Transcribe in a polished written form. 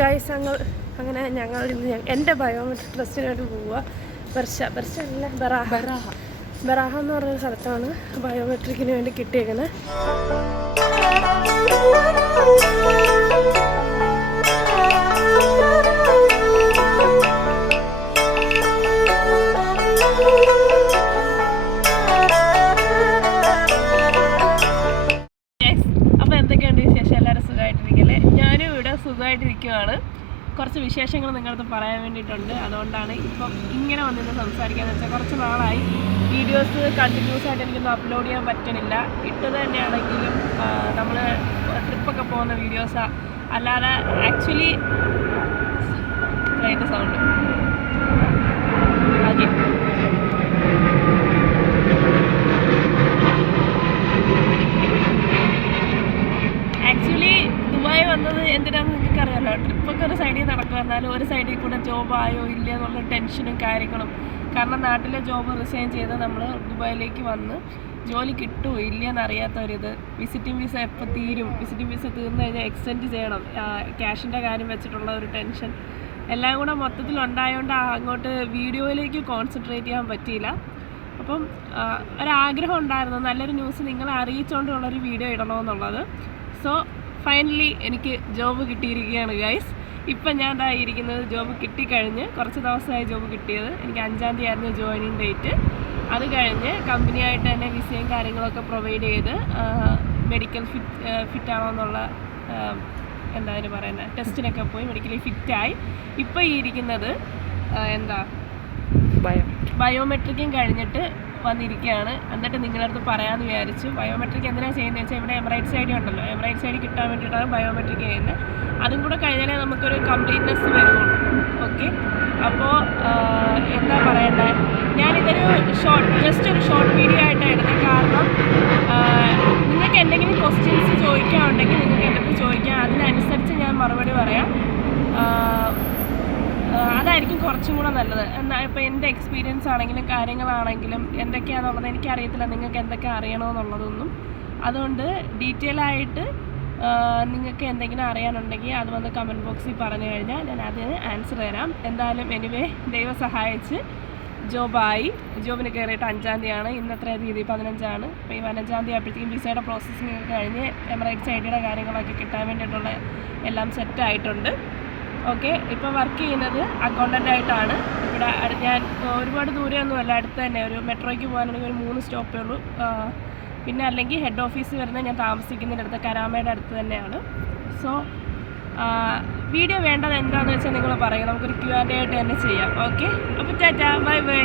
Guys അങ്ങനെ ഞങ്ങൾ എൻ്റെ ബയോമെട്രിക് ടെസ്റ്റിന് വേണ്ടി പോവുക. ബർഷ അല്ല ബറാഹ എന്ന് പറഞ്ഞ സ്ഥലത്താണ് ബയോമെട്രിക്കിന് വേണ്ടി കിട്ടിയേക്കുന്നത്. അപ്പോൾ എന്തൊക്കെയുണ്ട് വിശേഷം? എല്ലാവരും സുഖമായിട്ടിരിക്കല്ലേ? ഞാനും ഇവിടെ സുഖമായിട്ടിരിക്കുകയാണ്. കുറച്ച് വിശേഷങ്ങൾ നിങ്ങളടുത്ത് പറയാൻ വേണ്ടിയിട്ടുണ്ട്. അതുകൊണ്ടാണ് ഇപ്പം ഇങ്ങനെ വന്നിട്ട് സംസാരിക്കാന്ന് വെച്ചാൽ കുറച്ച് നാളായി വീഡിയോസ് കണ്ടിന്യൂസ് ആയിട്ട് എനിക്കൊന്നും അപ്ലോഡ് ചെയ്യാൻ പറ്റണില്ല. ഇട്ടത് തന്നെയാണെങ്കിലും നമ്മൾ ട്രിപ്പൊക്കെ പോകുന്ന വീഡിയോസാണ്. അല്ലാതെ ആക്ച്വലി അതിൻ്റെ സൗണ്ട് ഓക്കെ. ആക്ച്വലി ദുബായ് വന്നത് എന്തിനാണെന്ന് നിങ്ങൾക്ക് അറിയാമല്ലോ. ട്രിപ്പൊക്കെ ഒരു സൈഡിൽ നടക്കുക, എന്നാലും ഒരു സൈഡിൽ കൂടെ ജോബായോ ഇല്ല എന്നുള്ള ടെൻഷനും കാര്യങ്ങളും. കാരണം നാട്ടിലെ ജോബ് റിസൈൻ ചെയ്ത് നമ്മൾ ദുബായിലേക്ക് വന്ന് ജോലി കിട്ടുമോ ഇല്ലയെന്നറിയാത്തൊരിത്. വിസിറ്റിംഗ് വിസ എപ്പോൾ തീരും, വിസിറ്റിംഗ് വിസ തീർന്നു കഴിഞ്ഞാൽ എക്സ്റ്റെൻഡ് ചെയ്യണം, ക്യാഷിൻ്റെ കാര്യം വെച്ചിട്ടുള്ള ഒരു ടെൻഷൻ എല്ലാം കൂടെ മൊത്തത്തിലുണ്ടായതുകൊണ്ട് അങ്ങോട്ട് വീഡിയോയിലേക്ക് കോൺസെൻട്രേറ്റ് ചെയ്യാൻ പറ്റിയില്ല. അപ്പം ഒരാഗ്രഹം ഉണ്ടായിരുന്നു നല്ലൊരു ന്യൂസ് നിങ്ങളെ അറിയിച്ചുകൊണ്ടുള്ളൊരു വീഡിയോ ഇടണമെന്നുള്ളത്. സോ ഫൈനലി എനിക്ക് ജോബ് കിട്ടിയിരിക്കുകയാണ് ഗൈസ്. ഇപ്പം ഞാൻ ഇരിക്കുന്നത് ജോബ് കിട്ടിക്കഴിഞ്ഞ് കുറച്ച് ദിവസമായി ജോബ് കിട്ടിയത്. എനിക്ക് 5-ാം തീയതി ആയിരുന്നു ജോയിനിങ് ഡേറ്റ്. അത് കഴിഞ്ഞ് കമ്പനിയായിട്ട് തന്നെ വിസയും കാര്യങ്ങളൊക്കെ പ്രൊവൈഡ് ചെയ്ത് മെഡിക്കൽ ഫിറ്റാണോ എന്നുള്ള എന്താ അതിന് പറയുന്നത് ടെസ്റ്റിനൊക്കെ പോയി മെഡിക്കലി ഫിറ്റായി. ഇപ്പം ഈ ഇരിക്കുന്നത് ബയോമെട്രിക്കും കഴിഞ്ഞിട്ട് വന്നിരിക്കുകയാണ്. എന്നിട്ട് നിങ്ങളുടെ അടുത്ത് പറയാമെന്ന് വിചാരിച്ചു. ബയോമെട്രിക് എന്തിനാണ് ചെയ്യുന്നത് വെച്ചാൽ ഇവിടെ എമിറേറ്റ്സ് ഐ ഡി ഉണ്ടല്ലോ, എമിറേറ്റ്സ് ഐ ഡി കിട്ടാൻ വേണ്ടിയിട്ടാണ് ബയോമെട്രിക് ചെയ്യുന്നത്. അതും കൂടെ കഴിഞ്ഞാലേ നമുക്കൊരു കംപ്ലീറ്റ്നെസ് വരുള്ളൂ. ഓക്കെ, അപ്പോൾ എന്താ പറയണ്ടേ, ഞാനിതൊരു ജസ്റ്റ് ഒരു ഷോർട്ട് വീഡിയോ ആയിട്ടാണ് ഇടുന്നത്. കാരണം നിങ്ങൾക്ക് എന്തെങ്കിലും ക്വസ്റ്റ്യൻസ് ചോദിക്കാനുണ്ടെങ്കിൽ നിങ്ങൾക്ക് എൻ്റെ അടുത്ത് ചോദിക്കാം, അതിനനുസരിച്ച് ഞാൻ മറുപടി പറയാം. അതായിരിക്കും കുറച്ചും കൂടെ നല്ലത്. എന്നാൽ ഇപ്പോൾ എൻ്റെ എക്സ്പീരിയൻസ് ആണെങ്കിലും കാര്യങ്ങളാണെങ്കിലും എന്തൊക്കെയാണെന്നുള്ളത് എനിക്കറിയത്തില്ല, നിങ്ങൾക്ക് എന്തൊക്കെ അറിയണമെന്നുള്ളതൊന്നും. അതുകൊണ്ട് ഡീറ്റെയിൽ ആയിട്ട് നിങ്ങൾക്ക് എന്തെങ്കിലും അറിയാനുണ്ടെങ്കിൽ അത് വന്ന് കമൻറ്റ് ബോക്സിൽ പറഞ്ഞു കഴിഞ്ഞാൽ ഞാൻ അതിന് ആൻസർ തരാം. എന്തായാലും എനിവേ ദൈവം സഹായിച്ച് ജോബിന് കയറിയിട്ട് 5-ാം തീയതിയാണ്. ഇന്ന് എത്ര തീയതി? 15ആണ്. അപ്പോൾ ഈ 15-ാം തീയതി ആയപ്പോഴത്തേക്കും വിസയുടെ പ്രോസസ്സിങ് കഴിഞ്ഞ് എമിറേറ്റ്സ് ഐ ഡിയുടെ കാര്യങ്ങളൊക്കെ കിട്ടാൻ വേണ്ടിയിട്ടുള്ള എല്ലാം സെറ്റായിട്ടുണ്ട്. ഓക്കെ, ഇപ്പോൾ വർക്ക് ചെയ്യുന്നത് അക്കൗണ്ടൻ്റായിട്ടാണ്. ഇവിടെ ഞാൻ ഒരുപാട് ദൂരമൊന്നുമല്ല, അടുത്ത് തന്നെ. ഒരു മെട്രോയ്ക്ക് പോകാനാണെങ്കിൽ ഒരു 3 സ്റ്റോപ്പേ ഉള്ളൂ. പിന്നെ അല്ലെങ്കിൽ ഹെഡ് ഓഫീസ് വരുന്നത് ഞാൻ താമസിക്കുന്നതിൻ്റെ അടുത്ത് കരാമയുടെ അടുത്ത് തന്നെയാണ്. സോ വീഡിയോ വേണ്ടത് എന്താണെന്ന് വെച്ചാൽ നിങ്ങൾ പറയും, നമുക്കൊരു Q&A ആയിട്ട് തന്നെ ചെയ്യാം. ഓക്കെ, അപ്പോൾ ടാറ്റാ, ബൈ ബൈ.